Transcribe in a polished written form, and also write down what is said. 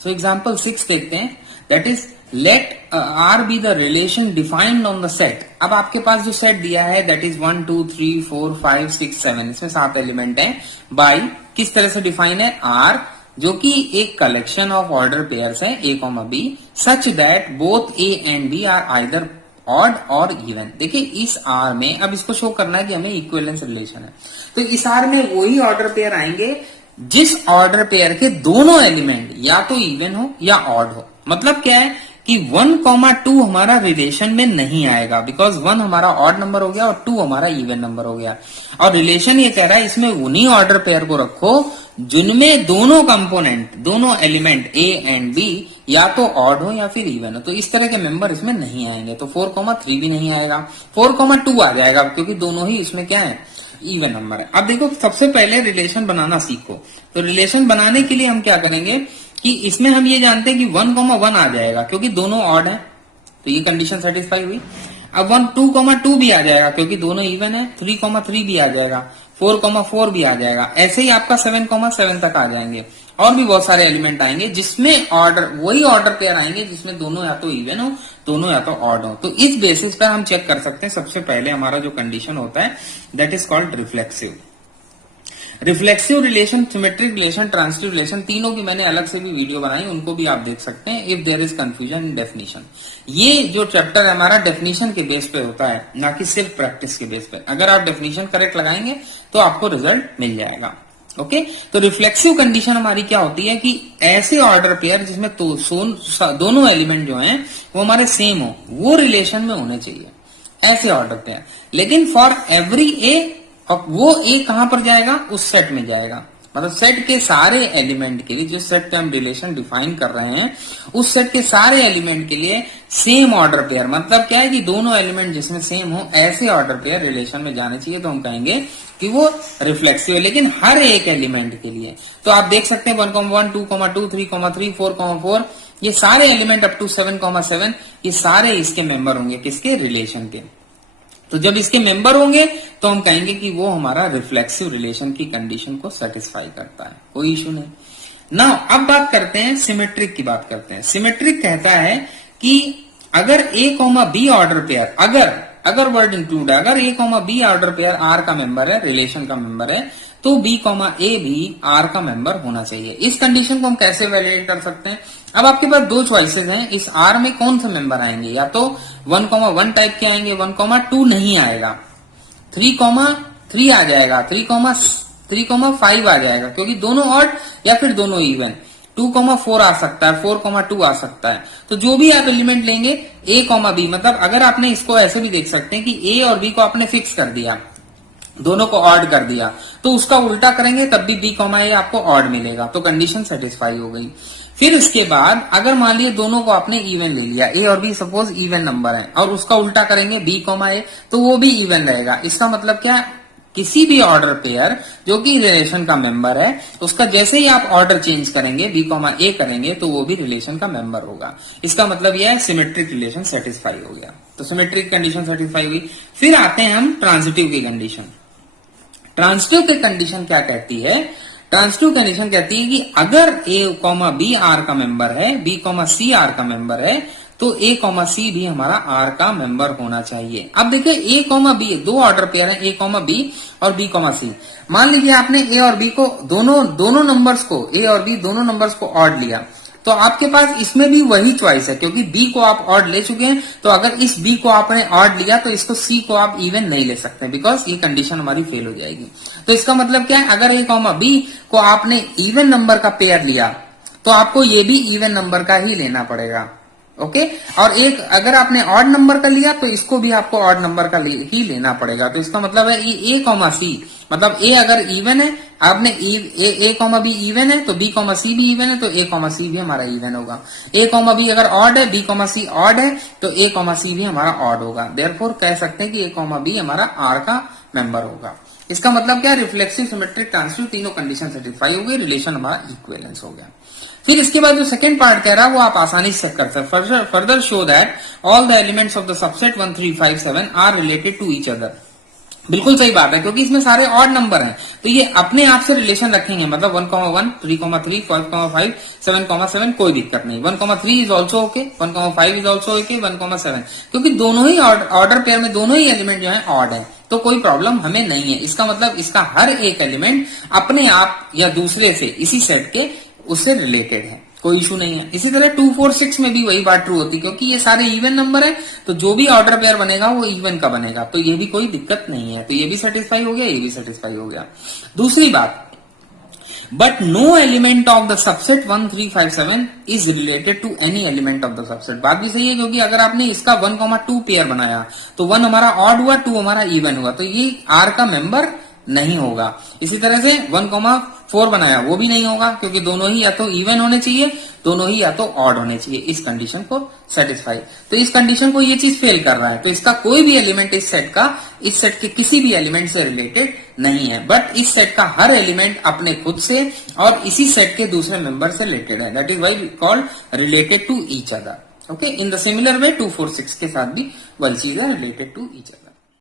So example 6 देखते हैं, that is let R be the relation defined on the set. अब आपके पास जो सेट दिया है दैट इज 1 2 3 4 5 6 7, इसमें 7 एलिमेंट हैं। बाई किस तरह से डिफाइन है, आर जो कि एक कलेक्शन ऑफ ऑर्डर पेयर्स है A comma B such that both A and B are either odd और इवन। देखिए इस आर में अब इसको शो करना है कि हमें इक्विवेलेंस रिलेशन है, तो इस आर में वही ऑर्डर पेयर आएंगे जिस ऑर्डर पेयर के दोनों एलिमेंट या तो इवन हो या ऑड हो। मतलब क्या है कि 1,2 हमारा रिलेशन में नहीं आएगा, बिकॉज 1 हमारा ऑड नंबर हो गया और 2 हमारा इवन नंबर हो गया। और रिलेशन ये कह रहा है इसमें उन्हीं ऑर्डर पेयर को रखो जिनमें दोनों कंपोनेंट, दोनों एलिमेंट ए एंड बी या तो ऑड हो या फिर इवन हो। तो इस तरह के मेंबर इसमें नहीं आएंगे। तो 4,3 भी नहीं आएगा, 4,2 आ जाएगा क्योंकि दोनों ही इसमें क्या है, इवन नंबर है। अब देखो सबसे पहले रिलेशन बनाना सीखो। तो रिलेशन बनाने के लिए हम क्या करेंगे कि इसमें हम ये जानते हैं कि 1,1 आ जाएगा क्योंकि दोनों ऑड है, तो ये कंडीशन सेटिस्फाई हुई। अब 2,2 भी आ जाएगा क्योंकि दोनों इवन है, 3,3 भी आ जाएगा, 4,4 भी आ जाएगा। ऐसे ही आपका 7,7 तक आ जाएंगे। और भी बहुत सारे एलिमेंट आएंगे जिसमें ऑर्डर, वही ऑर्डर पेयर आएंगे जिसमें दोनों या तो इवन हो, दोनों या तो ऑड हो। तो इस बेसिस पर हम चेक कर सकते हैं। सबसे पहले हमारा जो कंडीशन होता है that is called reflexive. Reflexive relation, symmetric relation, transitive relation, तीनों की मैंने अलग से भी वीडियो बनाई, उनको भी आप देख सकते हैं। If there is confusion in definition, ये जो चैप्टर है हमारा डेफिनेशन के बेस पे होता है, ना कि सिर्फ प्रैक्टिस के बेस पे। अगर आप डेफिनेशन करेक्ट लगाएंगे तो आपको रिजल्ट मिल जाएगा। ओके, तो रिफ्लेक्सिव कंडीशन हमारी क्या होती है कि ऐसे ऑर्डर पेयर जिसमें तो दोनों एलिमेंट जो हैं वो हमारे सेम हो, वो रिलेशन में होने चाहिए, ऐसे ऑर्डर पेयर। लेकिन फॉर एवरी ए, और वो ए कहां पर जाएगा, उस सेट में जाएगा। मतलब सेट के सारे एलिमेंट के लिए, जिस सेट पे हम रिलेशन डिफाइन कर रहे हैं उस सेट के सारे एलिमेंट के लिए सेम ऑर्डर पेयर। मतलब क्या है कि दोनों एलिमेंट जिसमें सेम हो ऐसे ऑर्डर पेयर रिलेशन में जाने चाहिए, तो हम कहेंगे कि वो रिफ्लेक्सिव है। लेकिन हर एक एलिमेंट के लिए तो आप देख सकते हैं 1,1 2,2 3,3 4,4 ये सारे एलिमेंट अप टू 7,7 ये सारे इसके मेंबर होंगे, किसके, रिलेशन के। तो जब इसके मेंबर होंगे तो हम कहेंगे कि वो हमारा रिफ्लेक्सिव रिलेशन की कंडीशन को सेटिस्फाई करता है, कोई इश्यू नहीं। ना अब बात करते हैं सिमेट्रिक की, बात करते हैं। सिमेट्रिक कहता है कि अगर A comma B order pair, अगर वर्ड इंक्लूड है, अगर A comma B order pair R का मेंबर है, रिलेशन का मेंबर है, तो बी कॉमा ए भी आर का मेंबर होना चाहिए। इस कंडीशन को हम कैसे वैलिडेट कर सकते हैं? अब आपके पास दो चॉइसेस हैं, इस आर में कौन से मेंबर आएंगे, या तो 1,1 टाइप के आएंगे, 1,2 नहीं आएगा, 3,3 आ जाएगा, 3,5 आ जाएगा क्योंकि दोनों ऑड या फिर दोनों इवन, 2,4 आ सकता है, 4,2 आ सकता है। तो जो भी आप एलिमेंट लेंगे ए कॉमा बी, मतलब अगर आपने इसको ऐसे भी देख सकते हैं कि ए और बी को आपने फिक्स कर दिया, दोनों को ऑड कर दिया, तो उसका उल्टा करेंगे तब भी बी कॉमा ए आपको ऑड मिलेगा, तो कंडीशन सेटिस्फाई हो गई। फिर उसके बाद अगर मान लिया दोनों को आपने इवन ले लिया, ए और बी सपोज इवन नंबर है, और उसका उल्टा करेंगे बी कॉमा ए, तो वो भी इवन रहेगा। इसका मतलब क्या है, किसी भी ऑर्डर पेयर जो कि रिलेशन का मेंबर है, उसका जैसे ही आप ऑर्डर चेंज करेंगे, बी कॉमा ए करेंगे, तो वो भी रिलेशन का मेंबर होगा। इसका मतलब यह है सिमेट्रिक रिलेशन सेटिस्फाई हो गया। तो सिमेट्रिक कंडीशन सेटिस्फाई हुई। फिर आते हैं हम ट्रांजिटिव की कंडीशन। ट्रांजिटिव की कंडीशन क्या कहती है? ट्रांजिटिव कंडीशन कहती है कि अगर ए कॉमा बी आर का मेंबर है, बी कॉमा सी आर का मेंबर है, तो ए कॉमा सी भी हमारा आर का मेंबर होना चाहिए। अब देखिए ए कॉमा बी, दो ऑर्डर पेयर है, ए कॉमा बी और बी कॉमा सी। मान लीजिए आपने ए और बी को दोनों नंबर्स को, ए और बी दोनों नंबर्स को ऑड लिया, तो आपके पास इसमें भी वही चॉइस है, क्योंकि बी को आप ऑड ले चुके हैं, तो अगर इस बी को आपने ऑड लिया तो इसको सी को आप इवन नहीं ले सकते, बिकॉज ये कंडीशन हमारी फेल हो जाएगी। तो इसका मतलब क्या है, अगर ए कॉमा बी को आपने इवन नंबर का पेयर लिया तो आपको ये भी इवन नंबर का ही लेना पड़ेगा। ओके, और एक अगर आपने ऑड नंबर का लिया तो इसको भी आपको ऑड नंबर का ही लेना पड़ेगा। तो इसका मतलब है ए कॉमा सी, मतलब ए अगर इवन है, आपने ए कॉमा बी इवन है, तो बी कॉमा सी भी इवन है, तो ए कॉमा सी भी हमारा इवन होगा। ए कॉमा बी अगर ऑड है, बी कॉमा सी ऑड है, तो ए कॉमा सी भी हमारा ऑड होगा। देयरफॉर कह सकते हैं कि ए कॉमा बी हमारा आर का मेंबर होगा। इसका मतलब क्या है, रिफ्लेक्सिव, सिमेट्रिक, ट्रांजिटिव तीनों कंडीशन सेटिस्फाई हो गई, रिलेशन हमारा इक्विवेलेंस हो गया। फिर इसके बाद जो सेकंड पार्ट कह रहा है वो आप आसानी से कर सकते हैं। Further show that all the elements of the subset 1 3 5 7 are related to each other. बिल्कुल सही बात है, क्योंकि इसमें सारे ऑड नंबर हैं, तो ये अपने आप से रिलेशन रखेंगे, मतलब 1,1, 3,3, 5,5, 7,7 कोई दिक्कत नहीं, 1,3 is also okay, 1,5 is also okay, 1,7, क्योंकि दोनों ही ऑर्डर पेयर में दोनों ही एलिमेंट जो है ऑड है, तो कोई प्रॉब्लम हमें नहीं है। इसका मतलब इसका हर एक एलिमेंट अपने आप या दूसरे से इसी सेट के उससे रिलेटेड है, कोई इशू नहीं है। इसी तरह 2, 4, 6 में भी वही बात ट्रू होती है, क्योंकि ये सारे इवन नंबर है, तो जो भी ऑर्डर पेयर बनेगा वो इवन का बनेगा, तो ये भी कोई दिक्कत नहीं है, तो ये भी सेटिस्फाई हो गया, ये भी सेटिस्फाई हो गया। दूसरी बात, but no element of the subset 1, 3, 5, 7 is related to any element of the subset. बात भी सही है, क्योंकि अगर आपने इसका 1,2 पेयर बनाया तो 1 हमारा ऑड हुआ, 2 हमारा इवन हुआ, तो ये आर का मेंबर नहीं होगा। इसी तरह से 1,4 बनाया, वो भी नहीं होगा, क्योंकि दोनों ही या तो इवन होने चाहिए, दोनों ही या तो ऑड होने चाहिए इस कंडीशन को सेटिस्फाई। तो इस कंडीशन को ये चीज फेल कर रहा है, तो इसका कोई भी एलिमेंट इस सेट के किसी भी एलिमेंट से रिलेटेड नहीं है, बट इस सेट का हर एलिमेंट अपने खुद से और इसी सेट के दूसरे मेंबर से रिलेटेड है, that is why we called related to each other. Okay, in the similar way 2, 4, 6 के साथ भी वही चीज है, रिलेटेड टू ईच अदर।